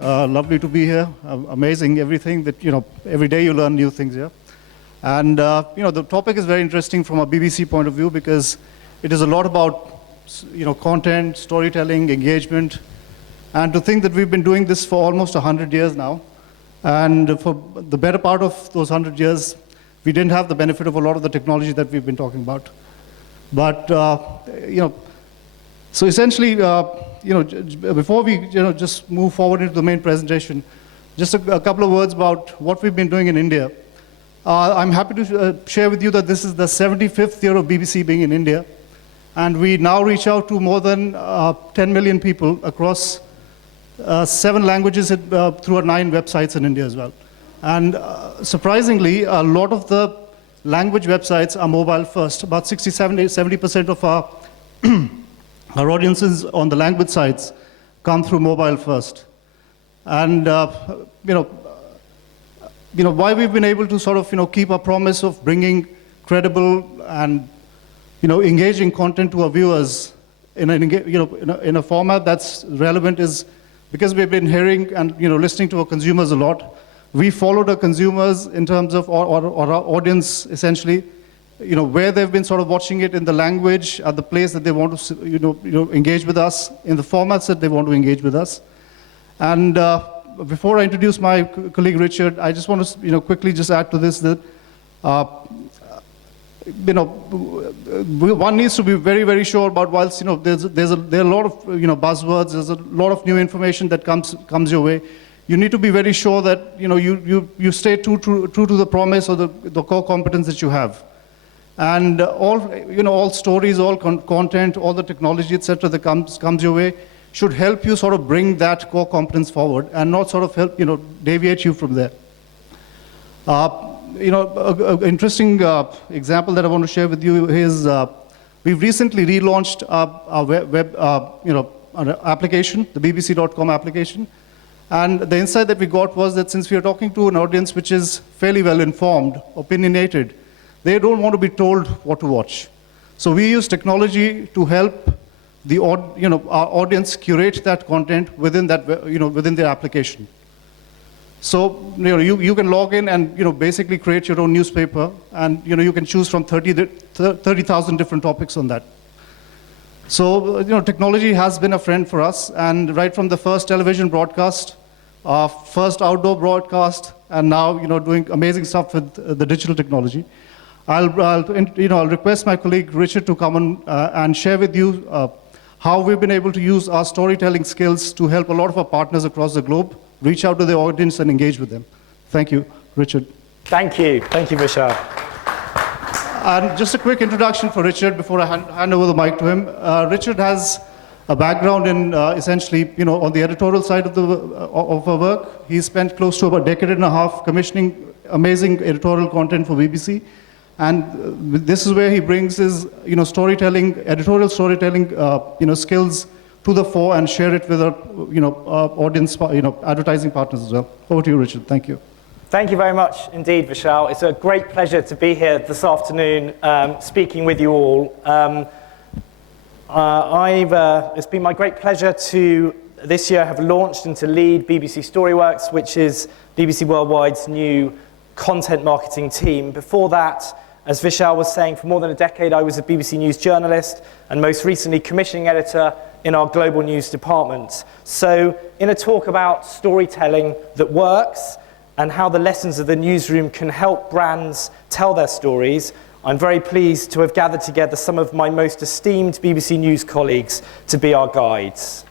Lovely to be here. Amazing everything that, every day you learn new things here. And, the topic is very interesting from a BBC point of view because it is a lot about, content, storytelling, engagement. And to think that we've been doing this for almost 100 years now. And for the better part of those 100 years, we didn't have the benefit of a lot of the technology that we've been talking about. But, so essentially, before we just move forward into the main presentation, just a couple of words about what we've been doing in India. I'm happy to share with you that this is the 75th year of BBC being in India, and we now reach out to more than 10 million people across 7 languages through our 9 websites in India as well. And surprisingly, a lot of the language websites are mobile first. About 70% of our our audiences on the language sites come through mobile first. And, why we've been able to sort of, keep our promise of bringing credible and, engaging content to our viewers in a format that's relevant is because we've been hearing and, listening to our consumers a lot. We followed our consumers in terms of, or our audience essentially, where they've been sort of watching it in the language, at the place that they want to, engage with us, in the formats that they want to engage with us. And before I introduce my colleague Richard, I just want to, quickly just add to this that, one needs to be very, very sure about whilst, there are a lot of, buzzwords, there's a lot of new information that comes your way. You need to be very sure that, you stay true to the promise or the core competence that you have. And all stories, all content, all the technology, etc., that comes your way should help you sort of bring that core competence forward and not sort of help, deviate you from there. An interesting example that I want to share with you is we've recently relaunched our web our application, the bbc.com application. And the insight that we got was that since we are talking to an audience which is fairly well informed, opinionated, they don't want to be told what to watch. So we use technology to help our audience curate that content within that, within their application. So, you can log in and, basically create your own newspaper, and, you can choose from 30,000 different topics on that. So, technology has been a friend for us, and right from the first television broadcast, first outdoor broadcast, and now, doing amazing stuff with the digital technology. I'll request my colleague Richard to come on and share with you how we've been able to use our storytelling skills to help a lot of our partners across the globe reach out to the audience and engage with them. Thank you, Richard. Thank you, Vishal. And just a quick introduction for Richard before I hand over the mic to him. Richard has a background in essentially, on the editorial side of our work. He's spent close to about a decade and a half commissioning amazing editorial content for BBC. And this is where he brings his, storytelling, editorial storytelling, skills to the fore and share it with our, audience, advertising partners as well. Over to you, Richard. Thank you. Thank you very much indeed, Vishal. It's a great pleasure to be here this afternoon, speaking with you all. It's been my great pleasure to this year have launched and to lead BBC Storyworks, which is BBC Worldwide's new content marketing team. Before that, as Vishal was saying, for more than a decade, I was a BBC News journalist and most recently commissioning editor in our global news department. So in a talk about storytelling that works and how the lessons of the newsroom can help brands tell their stories, I'm very pleased to have gathered together some of my most esteemed BBC News colleagues to be our guides.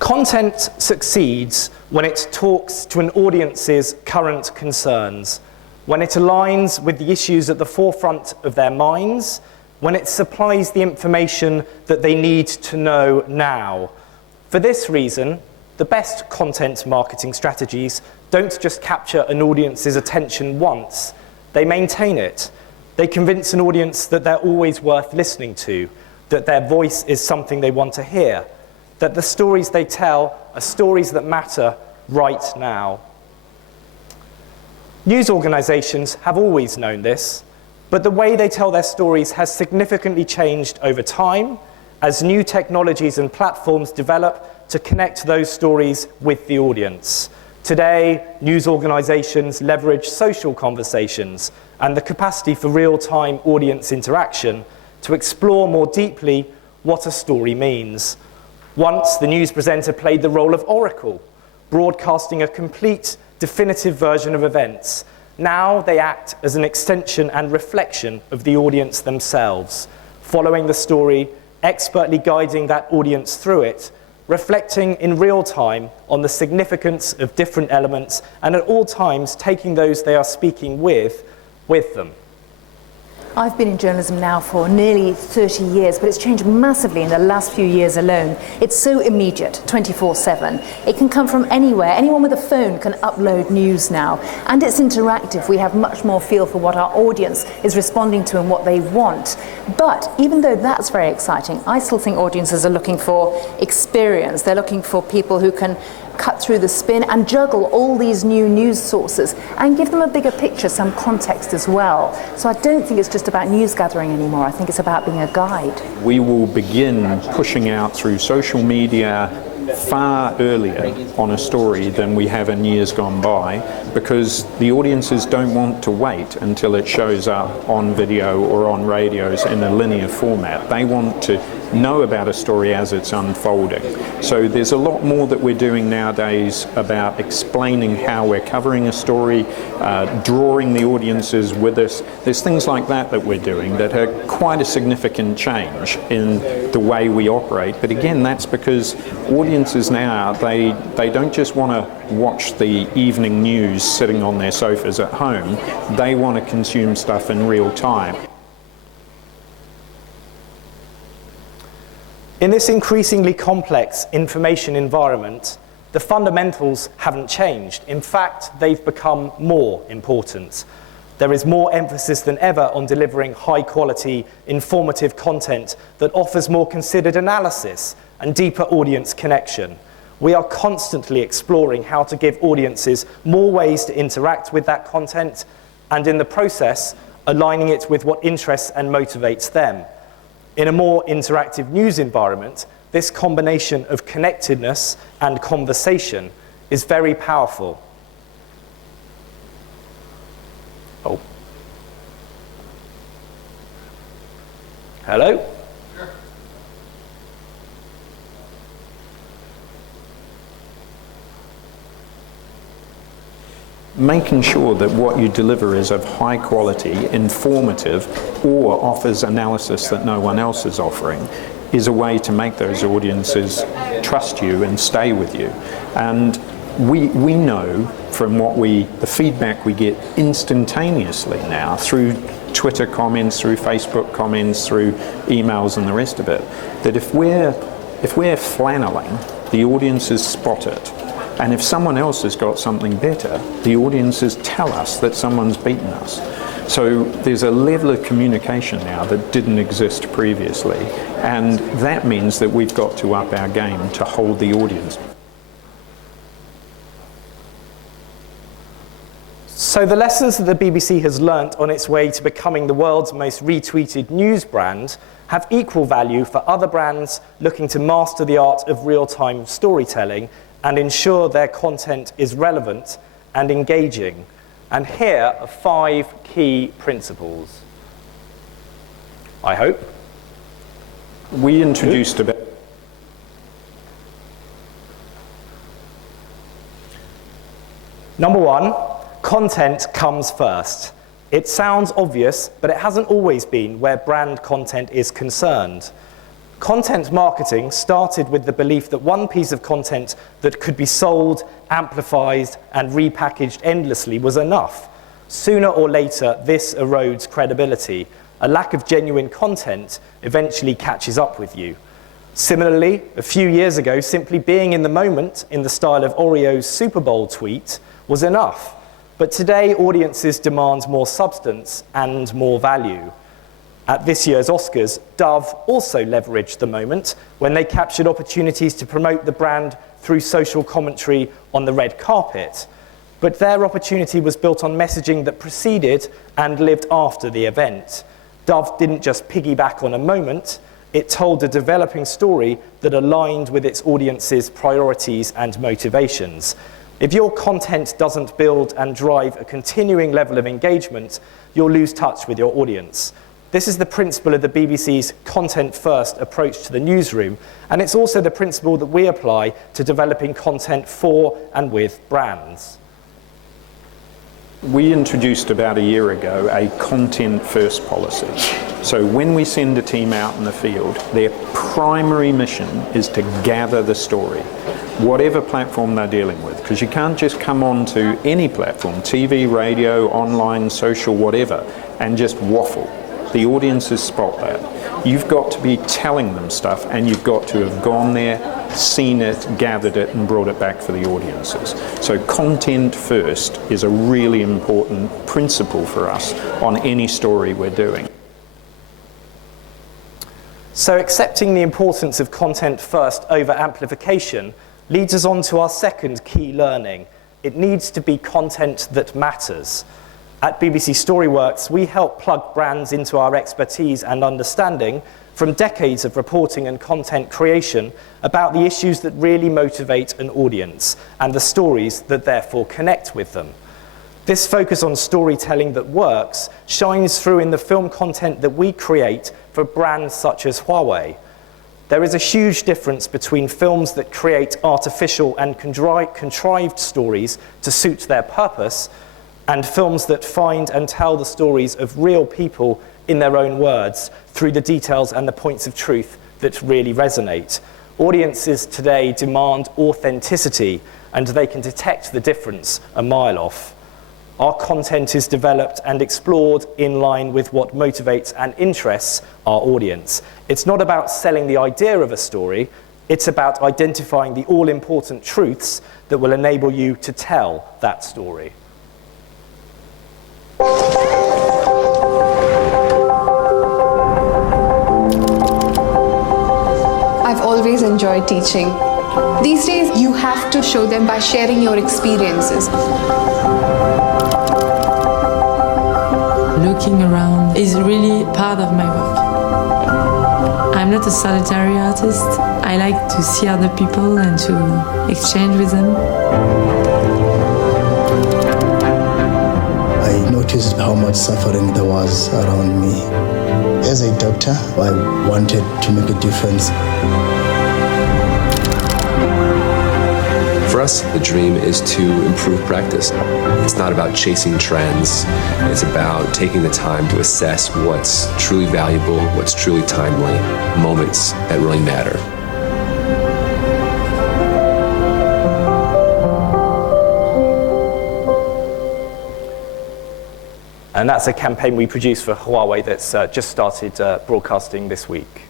Content succeeds when it talks to an audience's current concerns, when it aligns with the issues at the forefront of their minds, when it supplies the information that they need to know now. For this reason, the best content marketing strategies don't just capture an audience's attention once, they maintain it. They convince an audience that they're always worth listening to, that their voice is something they want to hear, that the stories they tell are stories that matter right now. News organizations have always known this, but the way they tell their stories has significantly changed over time as new technologies and platforms develop to connect those stories with the audience. Today, news organisations leverage social conversations and the capacity for real-time audience interaction to explore more deeply what a story means. Once, the news presenter played the role of oracle, broadcasting a complete, definitive version of events. Now they act as an extension and reflection of the audience themselves, following the story, expertly guiding that audience through it, reflecting in real time on the significance of different elements, and at all times taking those they are speaking with them. I've been in journalism now for nearly 30 years, but it's changed massively in the last few years alone. It's so immediate, 24/7. It can come from anywhere. Anyone with a phone can upload news now. And it's interactive. We have much more feel for what our audience is responding to and what they want. But even though that's very exciting, I still think audiences are looking for experience. They're looking for people who can cut through the spin and juggle all these new news sources and give them a bigger picture, some context as well. So I don't think it's just about news gathering anymore. I think it's about being a guide. We will begin pushing out through social media far earlier on a story than we have in years gone by, because the audiences don't want to wait until it shows up on video or on radios in a linear format. They want to know about a story as it's unfolding. So there's a lot more that we're doing nowadays about explaining how we're covering a story, drawing the audiences with us. There's things like that that we're doing that are quite a significant change in the way we operate. But again, that's because audiences now, they don't just want to watch the evening news sitting on their sofas at home. They want to consume stuff in real time. In this increasingly complex information environment, the fundamentals haven't changed. In fact, they've become more important. There is more emphasis than ever on delivering high-quality, informative content that offers more considered analysis and deeper audience connection. We are constantly exploring how to give audiences more ways to interact with that content, and in the process, aligning it with what interests and motivates them. In a more interactive news environment, this combination of connectedness and conversation is very powerful. Oh. Hello? Sure. Making sure that what you deliver is of high quality, informative, or offers analysis that no one else is offering is a way to make those audiences trust you and stay with you. And we know from the feedback we get instantaneously now through Twitter comments, through Facebook comments, through emails and the rest of it, that if we're flanneling, the audiences spot it. And if someone else has got something better, the audiences tell us that someone's beaten us. So there's a level of communication now that didn't exist previously, and that means that we've got to up our game to hold the audience. So the lessons that the BBC has learnt on its way to becoming the world's most retweeted news brand have equal value for other brands looking to master the art of real-time storytelling and ensure their content is relevant and engaging. And here are 5 key principles. I hope. We introduced about... Number 1, content comes first. It sounds obvious, but it hasn't always been where brand content is concerned. Content marketing started with the belief that one piece of content that could be sold, amplified, and repackaged endlessly was enough. Sooner or later, this erodes credibility. A lack of genuine content eventually catches up with you. Similarly, a few years ago, simply being in the moment, in the style of Oreo's Super Bowl tweet, was enough. But today, audiences demand more substance and more value. At this year's Oscars, Dove also leveraged the moment when they captured opportunities to promote the brand through social commentary on the red carpet. But their opportunity was built on messaging that preceded and lived after the event. Dove didn't just piggyback on a moment, It told a developing story that aligned with its audience's priorities and motivations. If your content doesn't build and drive a continuing level of engagement, you'll lose touch with your audience. This is the principle of the BBC's content-first approach to the newsroom, and it's also the principle that we apply to developing content for and with brands. We introduced about a year ago a content-first policy. So when we send a team out in the field, their primary mission is to gather the story, whatever platform they're dealing with, because you can't just come on to any platform, TV, radio, online, social, whatever, and just waffle. The audiences spot that. You've got to be telling them stuff, and you've got to have gone there, seen it, gathered it, and brought it back for the audiences. So content first is a really important principle for us on any story we're doing. So accepting the importance of content first over amplification leads us on to our second key learning. It needs to be content that matters. At BBC Storyworks, we help plug brands into our expertise and understanding from decades of reporting and content creation about the issues that really motivate an audience and the stories that therefore connect with them. This focus on storytelling that works shines through in the film content that we create for brands such as Huawei. There is a huge difference between films that create artificial and contrived stories to suit their purpose and films that find and tell the stories of real people in their own words through the details and the points of truth that really resonate. Audiences today demand authenticity, and they can detect the difference a mile off. Our content is developed and explored in line with what motivates and interests our audience. It's not about selling the idea of a story, it's about identifying the all-important truths that will enable you to tell that story. I've always enjoyed teaching. These days, you have to show them by sharing your experiences. Looking around is really part of my work. I'm not a solitary artist. I like to see other people and to exchange with them. I noticed how much suffering there was around me. As a doctor, I wanted to make a difference. For us, the dream is to improve practice. It's not about chasing trends. It's about taking the time to assess what's truly valuable, what's truly timely, moments that really matter. And that's a campaign we produced for Huawei that's just started broadcasting this week.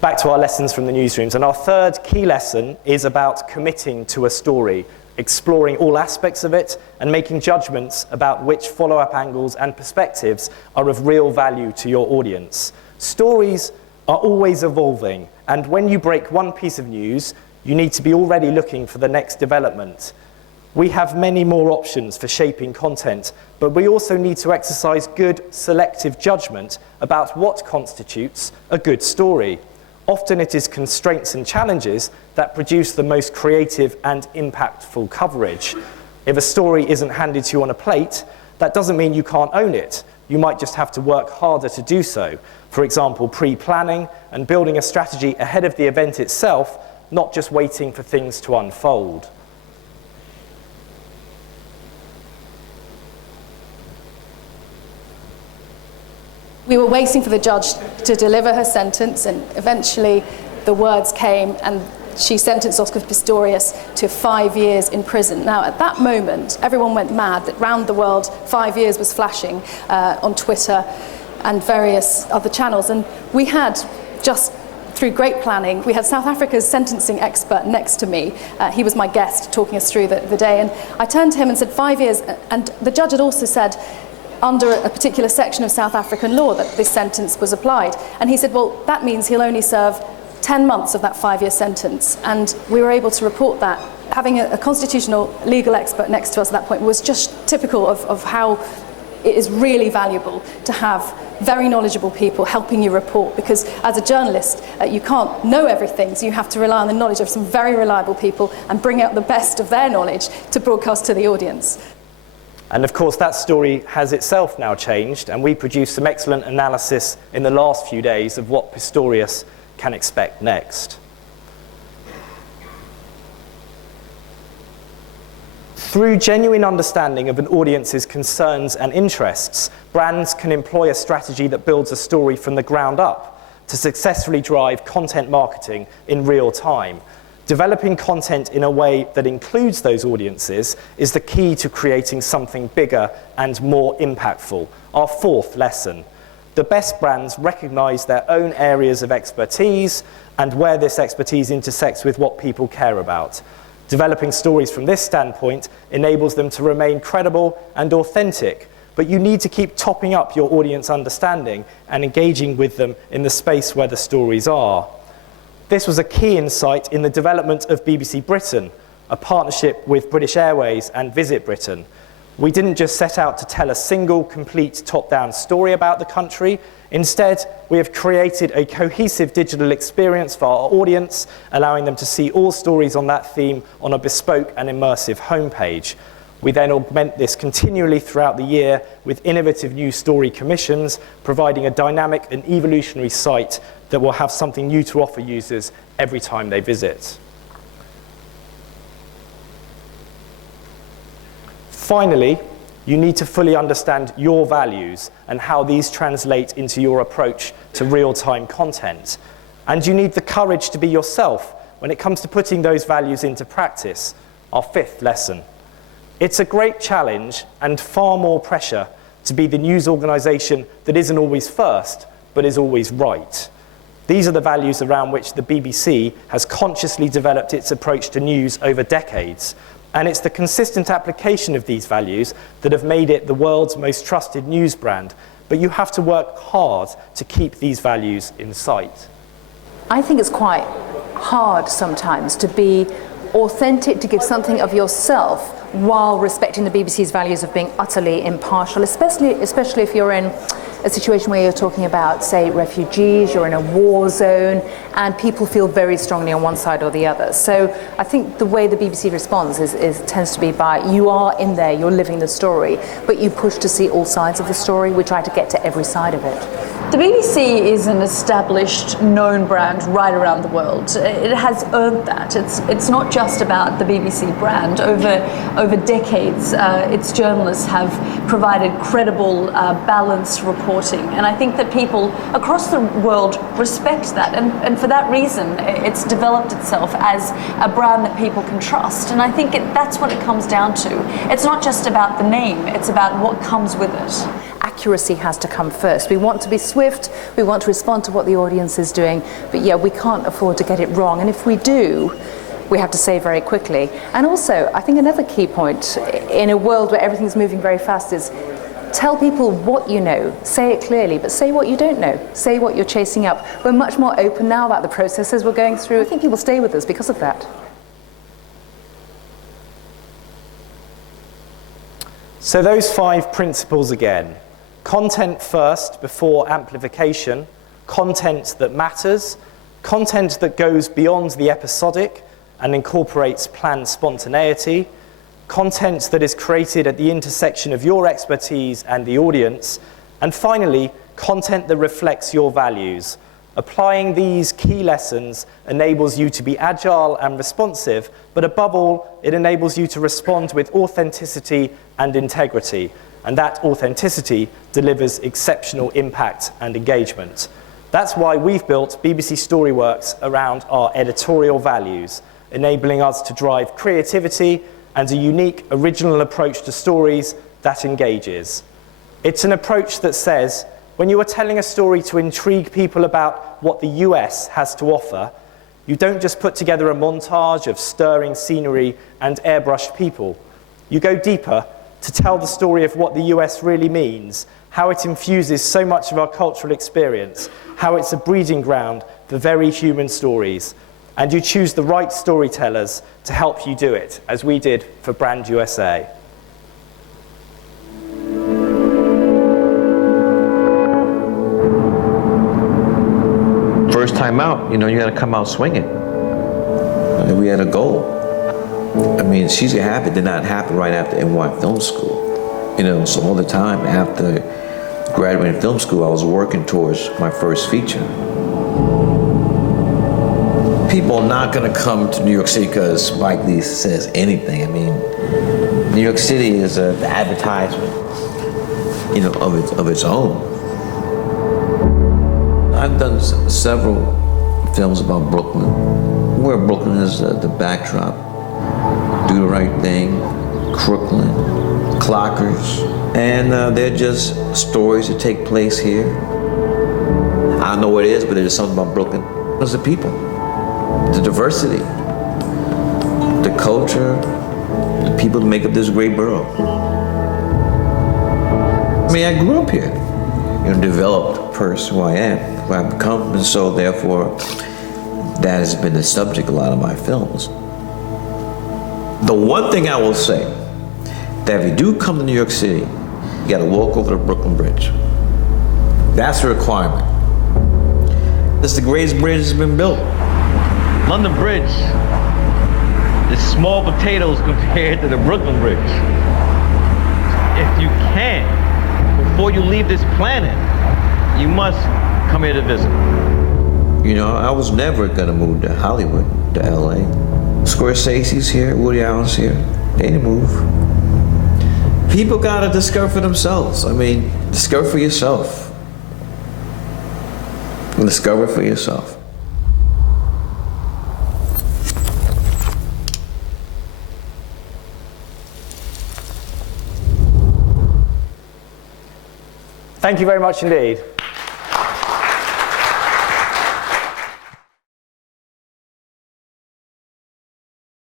Back to our lessons from the newsrooms, and our third key lesson is about committing to a story, exploring all aspects of it, and making judgments about which follow-up angles and perspectives are of real value to your audience. Stories are always evolving, and when you break one piece of news, you need to be already looking for the next development. We have many more options for shaping content, but we also need to exercise good selective judgment about what constitutes a good story. Often it is constraints and challenges that produce the most creative and impactful coverage. If a story isn't handed to you on a plate, that doesn't mean you can't own it. You might just have to work harder to do so. For example, pre-planning and building a strategy ahead of the event itself, not just waiting for things to unfold. We were waiting for the judge to deliver her sentence, and eventually the words came, and she sentenced Oscar Pistorius to 5 years in prison. Now, at that moment, everyone went mad that round the world 5 years was flashing on Twitter and various other channels. And we had, just through great planning, we had South Africa's sentencing expert next to me. He was my guest, talking us through the day. And I turned to him and said, 5 years. And the judge had also said, under a particular section of South African law, that this sentence was applied. And he said, well, that means he'll only serve 10 months of that 5-year sentence. And we were able to report that. Having a constitutional legal expert next to us at that point was just typical of how it is really valuable to have very knowledgeable people helping you report, because as a journalist, you can't know everything, so you have to rely on the knowledge of some very reliable people and bring out the best of their knowledge to broadcast to the audience. And of course, that story has itself now changed, and we produced some excellent analysis in the last few days of what Pistorius can expect next. Through genuine understanding of an audience's concerns and interests, brands can employ a strategy that builds a story from the ground up to successfully drive content marketing in real time. Developing content in a way that includes those audiences is the key to creating something bigger and more impactful. Our fourth lesson. The best brands recognize their own areas of expertise and where this expertise intersects with what people care about. Developing stories from this standpoint enables them to remain credible and authentic, but you need to keep topping up your audience understanding and engaging with them in the space where the stories are. This was a key insight in the development of BBC Britain, a partnership with British Airways and Visit Britain. We didn't just set out to tell a single, complete, top-down story about the country. Instead, we have created a cohesive digital experience for our audience, allowing them to see all stories on that theme on a bespoke and immersive homepage. We then augment this continually throughout the year with innovative new story commissions, providing a dynamic and evolutionary site that will have something new to offer users every time they visit. Finally, you need to fully understand your values and how these translate into your approach to real-time content. And you need the courage to be yourself when it comes to putting those values into practice. Our fifth lesson. It's a great challenge and far more pressure to be the news organisation that isn't always first, but is always right. These are the values around which the BBC has consciously developed its approach to news over decades. And it's the consistent application of these values that have made it the world's most trusted news brand. But you have to work hard to keep these values in sight. I think it's quite hard sometimes to be authentic, to give something of yourself while respecting the BBC's values of being utterly impartial, especially if you're in a situation where you're talking about, say, refugees, you're in a war zone, and people feel very strongly on one side or the other. So I think the way the BBC responds tends to be by, you are in there, you're living the story, but you push to see all sides of the story. We try to get to every side of it. The BBC is an established, known brand right around the world. It has earned that. It's not just about the BBC brand. Over decades, its journalists have provided credible, balanced reporting. And I think that people across the world respect that. And for that reason, it's developed itself as a brand that people can trust. And I think that's what it comes down to. It's not just about the name, it's about what comes with it. Accuracy has to come first. We want to be swift, we want to respond to what the audience is doing, but yeah, we can't afford to get it wrong. And if we do, we have to say very quickly. And also, I think another key point in a world where everything's moving very fast is tell people what you know, say it clearly, but say what you don't know, say what you're chasing up. We're much more open now about the processes we're going through. I think people stay with us because of that. So those 5 principles again. Content first before amplification, content that matters, content that goes beyond the episodic and incorporates planned spontaneity, content that is created at the intersection of your expertise and the audience, and finally, content that reflects your values. Applying these key lessons enables you to be agile and responsive, but above all, it enables you to respond with authenticity and integrity. And that authenticity delivers exceptional impact and engagement. That's why we've built BBC Storyworks around our editorial values, enabling us to drive creativity and a unique, original approach to stories that engages. It's an approach that says, when you are telling a story to intrigue people about what the US has to offer, you don't just put together a montage of stirring scenery and airbrushed people. You go deeper to tell the story of what the US really means, how it infuses so much of our cultural experience, how it's a breeding ground for very human stories. And you choose the right storytellers to help you do it, as we did for Brand USA. come out, you know, you got to come out swinging. And we had a goal. I mean, She's Get Happy did not happen right after NY Film School. You know, so all the time after graduating film school, I was working towards my first feature. People are not going to come to New York City because Spike Lee says anything. I mean, New York City is the advertisement, you know, of its own. I've done several films about Brooklyn, where Brooklyn is the backdrop. Do the Right Thing, Crooklyn, Clockers, and they're just stories that take place here. I don't know what it is, but there's something about Brooklyn. It's the people, the diversity, the culture, the people that make up this great borough. I mean, I grew up here, you know, developed person who I am, who I've become, and so therefore, that has been the subject of a lot of my films. The one thing I will say, that if you do come to New York City, you gotta walk over the Brooklyn Bridge. That's a requirement. It's the greatest bridge that's been built. London Bridge is small potatoes compared to the Brooklyn Bridge. If you can, before you leave this planet, you must come here to visit. You know, I was never gonna move to Hollywood, to LA. Scorsese's here, Woody Allen's here. They didn't move. People gotta discover for themselves. I mean, discover for yourself. Discover for yourself. Thank you very much indeed.